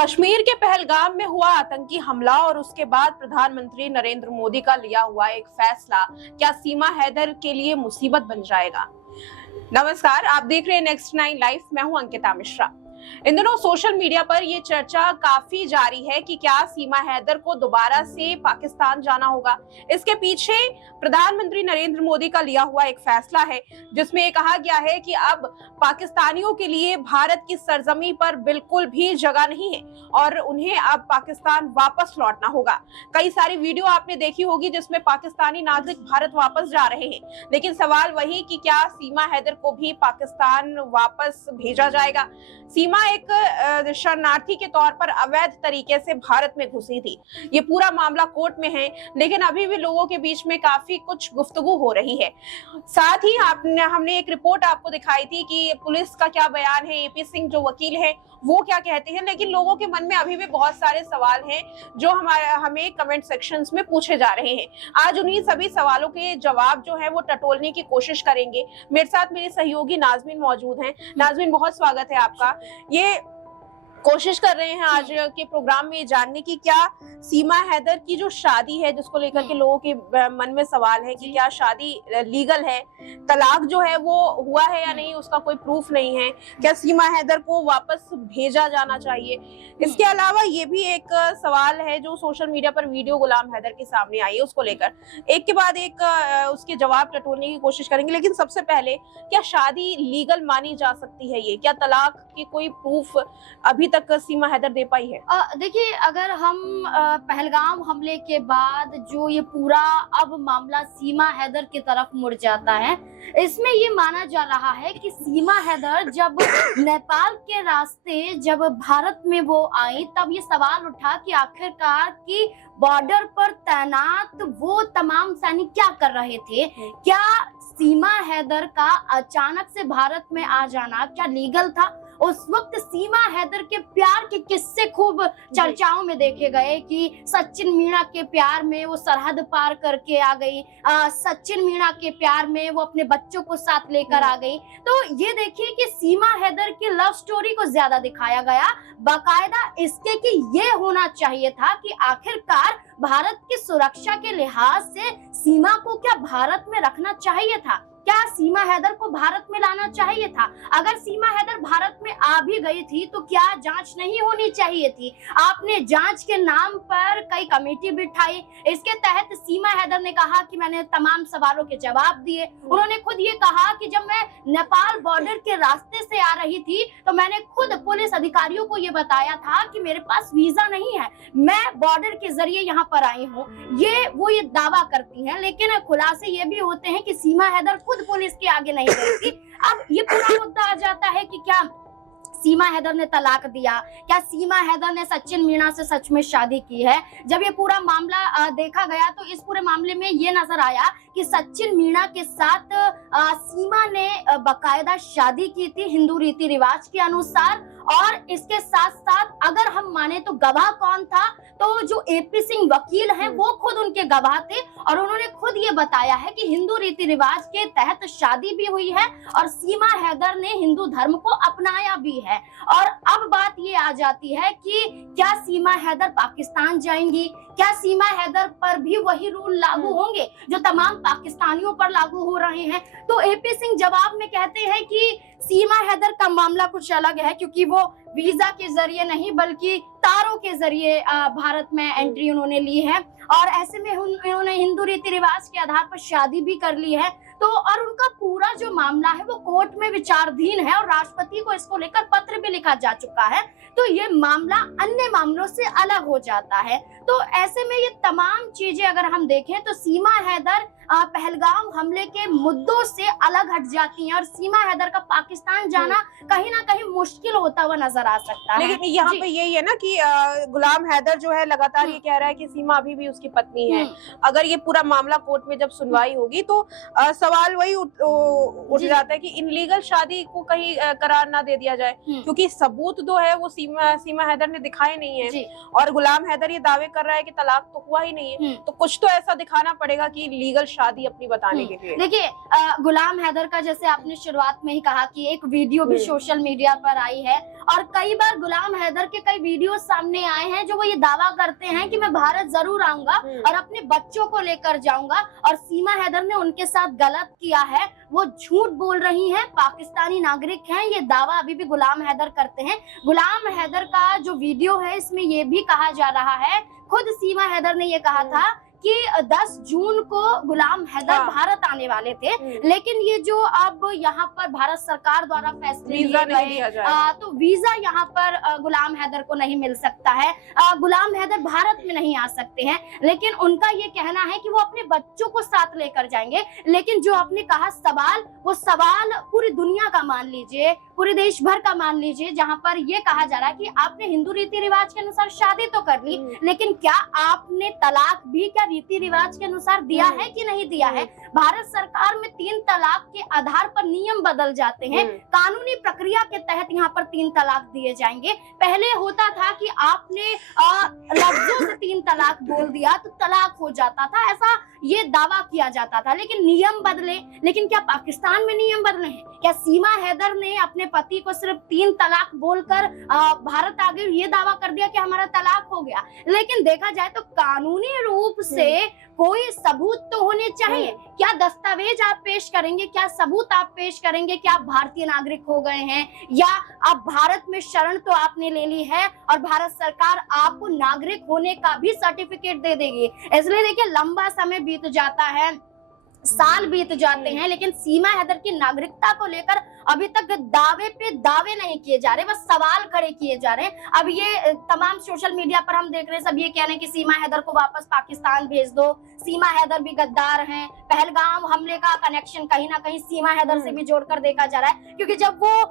कश्मीर के पहलगाम में हुआ आतंकी हमला और उसके बाद प्रधानमंत्री नरेंद्र मोदी का लिया हुआ एक फैसला क्या सीमा हैदर के लिए मुसीबत बन जाएगा। नमस्कार, आप देख रहे हैं नेक्स्ट 9 लाइव। मैं हूं अंकिता मिश्रा। इन दिनों सोशल मीडिया पर यह चर्चा काफी जारी है कि क्या सीमा हैदर को दोबारा से पाकिस्तान जाना होगा। इसके पीछे प्रधानमंत्री नरेंद्र मोदी का लिया हुआ एक फैसला है जिसमें यह कहा गया है कि अब पाकिस्तानियों के लिए भारत की सरजमी पर बिल्कुल भी जगह नहीं है और उन्हें अब पाकिस्तान वापस लौटना होगा। कई सारी वीडियो आपने देखी होगी जिसमें पाकिस्तानी नागरिक भारत वापस जा रहे हैं, लेकिन सवाल वही कि क्या सीमा हैदर को भी पाकिस्तान वापस भेजा जाएगा। सीमा एक शरणार्थी के तौर पर अवैध तरीके से भारत में घुसी थी। ये पूरा मामला कोर्ट में है, लेकिन अभी भी लोगों के बीच में काफी कुछ गुफ्तगू हो रही है। साथ ही हमने एक रिपोर्ट आपको दिखाई थी कि पुलिस का क्या बयान है, एपी सिंह जो वकील है वो क्या कहते हैं, लेकिन लोगों के मन में अभी भी बहुत सारे सवाल हैं जो हमें कमेंट सेक्शंस में पूछे जा रहे हैं। आज उन्हीं सभी सवालों के जवाब जो है वो टटोलने की कोशिश करेंगे। मेरे साथ मेरे सहयोगी नाजमीन मौजूद हैं। नाजमीन, बहुत स्वागत है आपका। ये कोशिश कर रहे हैं आज के प्रोग्राम में जानने की क्या सीमा हैदर की जो शादी है जिसको लेकर के लोगों के मन में सवाल है कि क्या शादी लीगल है, तलाक जो है वो हुआ है या नहीं, उसका कोई प्रूफ नहीं है, क्या सीमा हैदर को वापस भेजा जाना चाहिए। इसके अलावा ये भी एक सवाल है जो सोशल मीडिया पर वीडियो गुलाम हैदर के सामने आई है, उसको लेकर एक के बाद एक उसके जवाब टटोलने की कोशिश करेंगे। लेकिन सबसे पहले, क्या शादी लीगल मानी जा सकती है? ये क्या तलाक के कोई प्रूफ अभी तक सीमा हैदर दे पाई है? देखिए, अगर हम पहलगाम हमले के बाद जो ये पूरा अब मामला सीमा हैदर की तरफ मुड़ जाता है, इसमें ये माना जा रहा है कि सीमा हैदर जब नेपाल के रास्ते जब भारत में वो आई तब ये सवाल उठा कि आखिरकार की बॉर्डर पर तैनात वो तमाम सैनिक क्या कर रहे थे। क्या सीमा हैदर का अचानक से भारत में आ जाना क्या लीगल था? उस वक्त सीमा हैदर के प्यार के किस्से खूब चर्चाओं में देखे गए कि सचिन मीणा के प्यार में वो सरहद पार करके आ गई, सचिन मीणा के प्यार में वो अपने बच्चों को साथ लेकर आ गई। तो ये देखिए कि सीमा हैदर की लव स्टोरी को ज्यादा दिखाया गया, बाकायदा इसके कि ये होना चाहिए था कि आखिरकार भारत की सुरक्षा के लिहाज से सीमा को क्या भारत में रखना चाहिए था, क्या सीमा हैदर को भारत में लाना चाहिए था। अगर सीमा हैदर भारत में आ भी गई थी तो क्या जांच नहीं होनी चाहिए थी? आपने जांच के नाम पर कई कमेटी बिठाई, इसके तहत सीमा हैदर ने कहा कि मैंने तमाम सवालों के जवाब दिए। उन्होंने खुद ये कहा कि जब मैं नेपाल बॉर्डर के रास्ते से आ रही थी तो मैंने खुद पुलिस अधिकारियों को ये बताया था कि मेरे पास वीजा नहीं है, मैं बॉर्डर के जरिए यहाँ पर आई हूँ। ये दावा करती है, लेकिन खुलासे ये भी होते हैं कि सीमा हैदर खुद पुलिस के आगे नहीं गई थी। अब ये पूरा मुद्दा आ जाता है कि क्या सीमा हैदर ने तलाक दिया, क्या सीमा हैदर ने सचिन मीणा से सच में शादी की है। जब ये पूरा मामला देखा गया तो इस पूरे मामले में ये नजर आया कि सचिन मीणा के साथ सीमा ने बाकायदा शादी की थी हिंदू रीति रिवाज के अनुसार। और इसके साथ साथ अगर हम माने तो गवाह कौन था, तो जो एपी सिंह वकील हैं वो खुद उनके गवाह थे और उन्होंने खुद ये बताया है कि हिंदू रीति रिवाज के तहत शादी भी हुई है और सीमा हैदर ने हिंदू धर्म को अपनाया भी है। और अब बात ये आ जाती है कि क्या सीमा हैदर पाकिस्तान जाएंगी, क्या सीमा हैदर पर भी वही रूल लागू होंगे जो तमाम पाकिस्तानियों पर लागू हो रहे हैं। तो एपी सिंह जवाब में कहते हैं कि सीमा हैदर का मामला कुछ अलग है क्योंकि वो वीजा के जरिए नहीं बल्कि तारों के जरिए भारत में एंट्री उन्होंने ली है और ऐसे में उन्होंने हिंदू रीति रिवाज के आधार पर शादी भी कर ली है। तो और उनका पूरा जो मामला है वो कोर्ट में विचाराधीन है और राष्ट्रपति को इसको लेकर पत्र भी लिखा जा चुका है। तो ये मामला अन्य मामलों से अलग हो जाता है। तो ऐसे में ये तमाम चीजें अगर हम देखें तो सीमा हैदर पहलगाम हमले के मुद्दों से अलग हट जाती हैं और सीमा हैदर का पाकिस्तान जाना कहीं ना कहीं मुश्किल होता हुआ नजर आ सकता है। लेकिन यहाँ पे यही है ना कि गुलाम हैदर जो है लगातार ये कह रहा है कि सीमा अभी भी उसकी पत्नी है। अगर ये पूरा मामला कोर्ट में जब सुनवाई होगी तो सवाल वही उठ जाता है कि इनलीगल शादी को कहीं करार ना दे दिया जाए, क्योंकि सबूत जो है वो सीमा हैदर ने दिखाए नहीं है और गुलाम हैदर ये दावे कर रहा है कि तलाक तो हुआ ही नहीं है। तो कुछ तो ऐसा दिखाना पड़ेगा कि लीगल शादी अपनी बताने के लिए। देखिए गुलाम हैदर का जैसे आपने शुरुआत में ही कहा कि एक वीडियो भी सोशल मीडिया पर आई है और कई बार गुलाम हैदर के कई वीडियो सामने आए हैं जो वो ये दावा करते हैं कि मैं भारत जरूर आऊंगा और अपने बच्चों को लेकर जाऊंगा, और सीमा हैदर ने उनके साथ गलत किया है, वो झूठ बोल रही हैं, पाकिस्तानी नागरिक हैं, ये दावा अभी भी गुलाम हैदर करते हैं। गुलाम हैदर का जो वीडियो है इसमें ये भी कहा जा रहा है, खुद सीमा हैदर ने ये कहा था कि 10 जून को गुलाम हैदर भारत आने वाले थे, लेकिन ये जो अब यहाँ पर भारत सरकार द्वारा फैसले लिए गए तो वीजा यहाँ पर गुलाम हैदर को नहीं मिल सकता है, गुलाम हैदर भारत में नहीं आ सकते हैं, लेकिन उनका ये कहना है कि वो अपने बच्चों को साथ लेकर जाएंगे। लेकिन जो आपने कहा सवाल, वो सवाल पूरी दुनिया का मान लीजिए, पूरे देश भर का मान लीजिए, जहाँ पर ये कहा जा रहा है कि आपने हिंदू रीति रिवाज के अनुसार शादी तो कर ली, लेकिन क्या आपने तलाक भी क्या रीति रिवाज के अनुसार दिया है कि नहीं दिया है? भारत सरकार में 3 तलाक के आधार पर नियम बदल जाते हैं, कानूनी प्रक्रिया के तहत यहाँ पर 3 तलाक दिए जाएंगे। पहले होता था कि आपने लफ्जों से 3 तलाक बोल दिया तो तलाक हो जाता था, ऐसा ये दावा किया जाता था, लेकिन नियम बदले। लेकिन क्या पाकिस्तान में नियम बदले हैं? क्या सीमा हैदर ने अपने पति को सिर्फ 3 तलाक बोलकर भारत आ गई, ये दावा कर दिया कि हमारा तलाक हो गया? लेकिन देखा जाए तो कानूनी रूप से कोई सबूत तो होने चाहिए। क्या दस्तावेज आप पेश करेंगे, क्या सबूत आप पेश करेंगे कि आप भारतीय नागरिक हो गए हैं, या आप भारत में शरण तो आपने ले ली है और भारत सरकार आपको नागरिक होने का भी सर्टिफिकेट दे देगी। इसलिए देखिए लंबा समय बीत जाता है, साल बीत जाते हैं, लेकिन सीमा हैदर की नागरिकता को लेकर अभी तक दावे पे दावे नहीं किए जा रहे, बस सवाल खड़े किए जा रहे हैं। अब ये तमाम सोशल मीडिया पर हम देख रहे हैं, सब ये कह रहे हैं कि सीमा हैदर को वापस पाकिस्तान भेज दो, सीमा हैदर भी गद्दार हैं। पहलगाम हमले का कनेक्शन कहीं ना कहीं सीमा हैदर से भी जोड़कर देखा जा रहा है, क्योंकि जब वो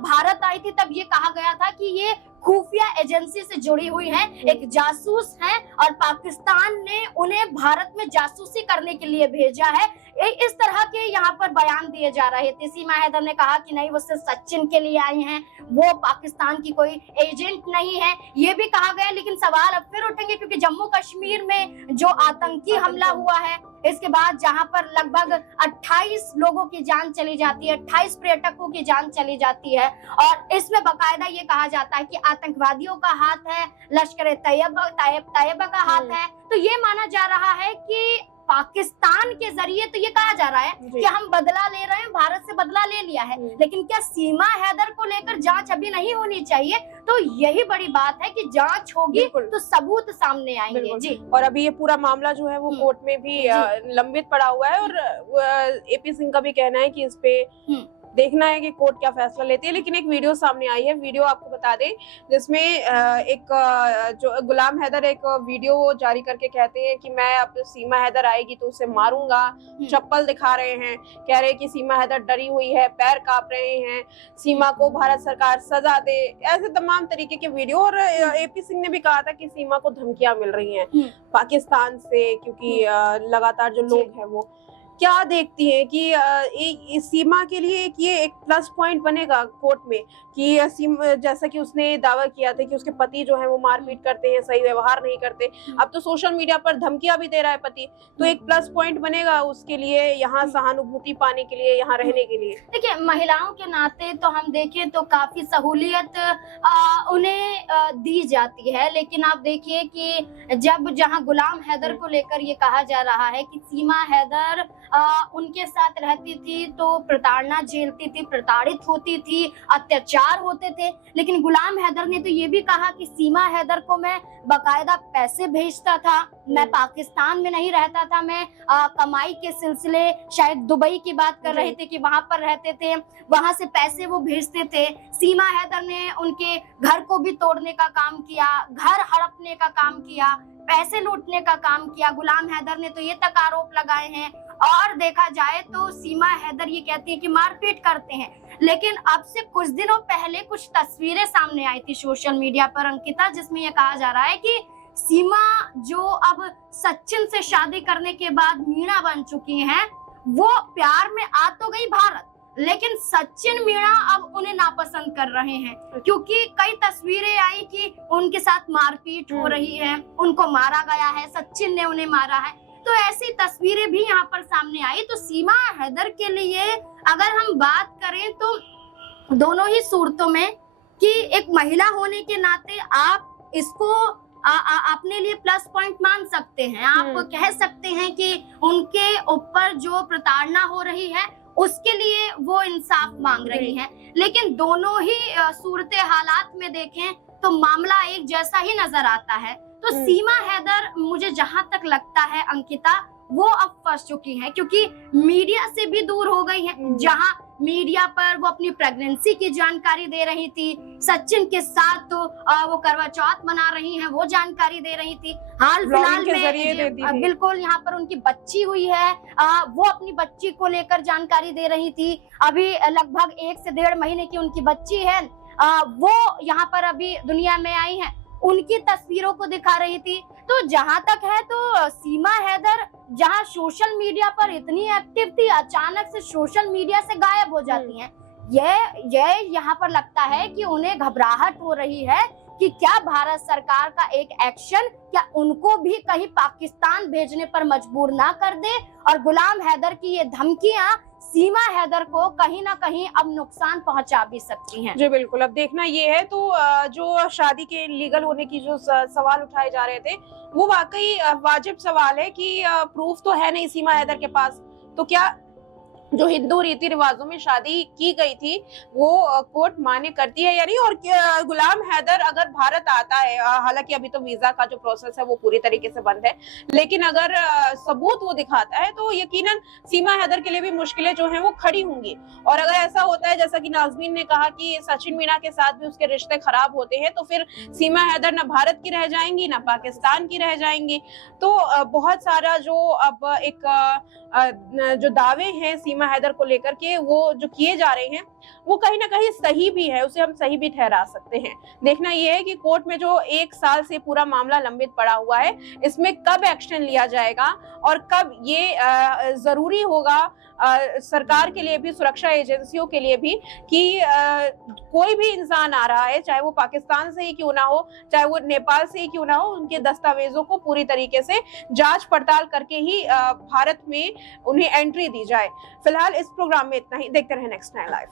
भारत आई थी तब ये कहा गया था कि ये खुफिया एजेंसी से जुड़ी हुई है, एक जासूस है और पाकिस्तान ने उन्हें भारत में जासूसी करने के लिए भेजा है। इस तरह के यहाँ पर बयान दिए जा रहे थे। सीमा हैदर ने कहा कि नहीं, वो सिर्फ सचिन के लिए आई हैं, वो पाकिस्तान की कोई एजेंट नहीं है, ये भी कहा गया। लेकिन सवाल अब फिर उठेंगे, क्योंकि जम्मू कश्मीर में जो आतंकी हमला हुआ है, इसके बाद जहां पर लगभग 28 लोगों की जान चली जाती है, 28 पर्यटकों की जान चली जाती है, और इसमें बकायदा ये कहा जाता है कि आतंकवादियों का हाथ है, लश्कर तैयबा का हाथ है। तो ये माना जा रहा है कि पाकिस्तान के जरिए तो ये कहा जा रहा है कि हम बदला ले रहे हैं, भारत से बदला ले लिया है, लेकिन क्या सीमा हैदर को लेकर जांच अभी नहीं होनी चाहिए? तो यही बड़ी बात है कि जांच होगी तो सबूत सामने आएंगे। जी, और अभी ये पूरा मामला जो है वो कोर्ट में भी लंबित पड़ा हुआ है, और एपी सिंह का भी कहना है कि इस पे देखना है कि कोर्ट क्या फैसला लेती है। लेकिन एक वीडियो सामने आई है, वीडियो आपको बता दें, जिसमें एक जो गुलाम हैदर एक वीडियो जारी करके कहते हैं कि मैं अब सीमा हैदर आएगी तो उसे मारूंगा, चप्पल दिखा रहे हैं, कह रहे हैं कि सीमा हैदर डरी हुई है, पैर कांप रहे हैं, सीमा को भारत सरकार सजा दे, ऐसे तमाम तरीके के वीडियो। और एपी सिंह ने भी कहा था कि सीमा को धमकियां मिल रही हैं पाकिस्तान से, क्योंकि लगातार जो लोग हैं वो क्या देखती है कि सीमा के लिए ये एक प्लस पॉइंट बनेगा कोर्ट में कि जैसा कि उसने दावा किया था कि उसके पति जो है वो मारपीट करते हैं, सही व्यवहार नहीं करते, अब तो सोशल मीडिया पर धमकियां भी दे रहा है पति, तो एक प्लस पॉइंट बनेगा उसके लिए यहाँ सहानुभूति पाने के लिए, यहाँ रहने के लिए। देखिए महिलाओं के नाते तो हम देखें तो काफी सहूलियत उन्हें दी जाती है, लेकिन आप देखिए कि जब जहाँ गुलाम हैदर को लेकर ये कहा जा रहा है कि सीमा हैदर उनके साथ रहती थी तो प्रताड़ना झेलती थी, प्रताड़ित होती थी, अत्याचार होते थे, लेकिन गुलाम हैदर ने तो ये भी कहा कि सीमा हैदर को मैं बकायदा पैसे भेजता था, मैं पाकिस्तान में नहीं रहता था, मैं कमाई के सिलसिले शायद दुबई की बात कर रहे थे कि वहां पर रहते थे, वहां से पैसे वो भेजते थे। सीमा हैदर ने उनके घर को भी तोड़ने का काम किया, घर हड़पने का काम किया, पैसे लूटने का काम किया। गुलाम हैदर ने तो ये तक आरोप लगाए हैं, और देखा जाए तो सीमा हैदर ये कहती है कि मारपीट करते हैं। लेकिन अब से कुछ दिनों पहले कुछ तस्वीरें सामने आई थी सोशल मीडिया पर अंकिता, जिसमें ये कहा जा रहा है कि सीमा जो अब सचिन से शादी करने के बाद मीणा बन चुकी हैं, वो प्यार में आ तो गई भारत, लेकिन सचिन मीणा अब उन्हें नापसंद कर रहे हैं, क्योंकि कई तस्वीरें आई कि उनके साथ मारपीट हो रही है, उनको मारा गया है, सचिन ने उन्हें मारा है। तो ऐसी तस्वीरें भी यहाँ पर सामने आई। तो सीमा हैदर के लिए अगर हम बात करें तो दोनों ही सूरतों में कि एक महिला होने के नाते आप इसको अपने लिए प्लस पॉइंट मान सकते हैं। आप कह सकते हैं कि उनके ऊपर जो प्रताड़ना हो रही है उसके लिए वो इंसाफ मांग रही हैं। लेकिन दोनों ही सूरत हालात में देखें तो मामला एक जैसा ही नजर आता है। तो सीमा हैदर, मुझे जहां तक लगता है अंकिता, वो अब फंस चुकी हैं, क्योंकि मीडिया से भी दूर हो गई हैं। जहां मीडिया पर वो अपनी प्रेगनेंसी की जानकारी दे रही थी, सचिन के साथ तो वो करवा चौथ मना रही हैं, वो जानकारी दे रही थी। हाल फिलहाल में बिल्कुल यहाँ पर उनकी बच्ची हुई है, वो अपनी बच्ची को लेकर जानकारी दे रही थी। अभी लगभग 1 से 1.5 महीने की उनकी बच्ची है, वो यहाँ पर अभी दुनिया में आई है, उनकी तस्वीरों को दिखा रही थी। तो जहां तक है तो सीमा हैदर जहां सोशल मीडिया पर इतनी एक्टिव थी, अचानक से सोशल मीडिया से गायब हो जाती हैं। ये यहाँ पर लगता है कि उन्हें घबराहट हो रही है कि क्या भारत सरकार का एक एक्शन क्या उनको भी कहीं पाकिस्तान भेजने पर मजबूर ना कर दे, और गुलाम हैदर की ये धमकियां सीमा हैदर को कहीं ना कहीं अब नुकसान पहुंचा भी सकती हैं। जी बिल्कुल, अब देखना ये है। तो जो शादी के लीगल होने की जो सवाल उठाए जा रहे थे, वो वाकई वाजिब सवाल है कि प्रूफ तो है नहीं सीमा हैदर के पास, तो क्या जो हिंदू रीति रिवाजों में शादी की गई थी वो कोर्ट मान्य करती है या नहीं। और गुलाम हैदर अगर भारत आता है, हालांकि अभी तो वीजा का जो प्रोसेस है वो पूरी तरीके से बंद है, लेकिन अगर सबूत वो दिखाता है तो यकीनन सीमा हैदर के लिए भी मुश्किलें जो हैं वो खड़ी होंगी। और अगर ऐसा होता है जैसा कि नाज़मीन ने कहा कि सचिन मीना के साथ भी उसके रिश्ते खराब होते हैं, तो फिर सीमा हैदर न भारत की रह जाएंगी न पाकिस्तान की रह जाएंगी। तो बहुत सारा जो अब एक जो दावे हैं सीमा हैदर को लेकर के वो जो किए जा रहे हैं वो कहीं ना कहीं सही भी है, उसे हम सही भी ठहरा सकते हैं। देखना यह है कि कोर्ट में जो 1 साल से पूरा मामला लंबित पड़ा हुआ है, इसमें कब एक्शन लिया जाएगा और कब ये जरूरी होगा सरकार के लिए भी, सुरक्षा एजेंसियों के लिए भी, कि कोई भी इंसान आ रहा है, चाहे वो पाकिस्तान से ही क्यों ना हो, चाहे वो नेपाल से ही क्यों ना हो, उनके दस्तावेजों को पूरी तरीके से जांच पड़ताल करके ही भारत में उन्हें एंट्री दी जाए। फिलहाल इस प्रोग्राम में इतना ही। देखते रहें नेक्स्ट 9 लाइव।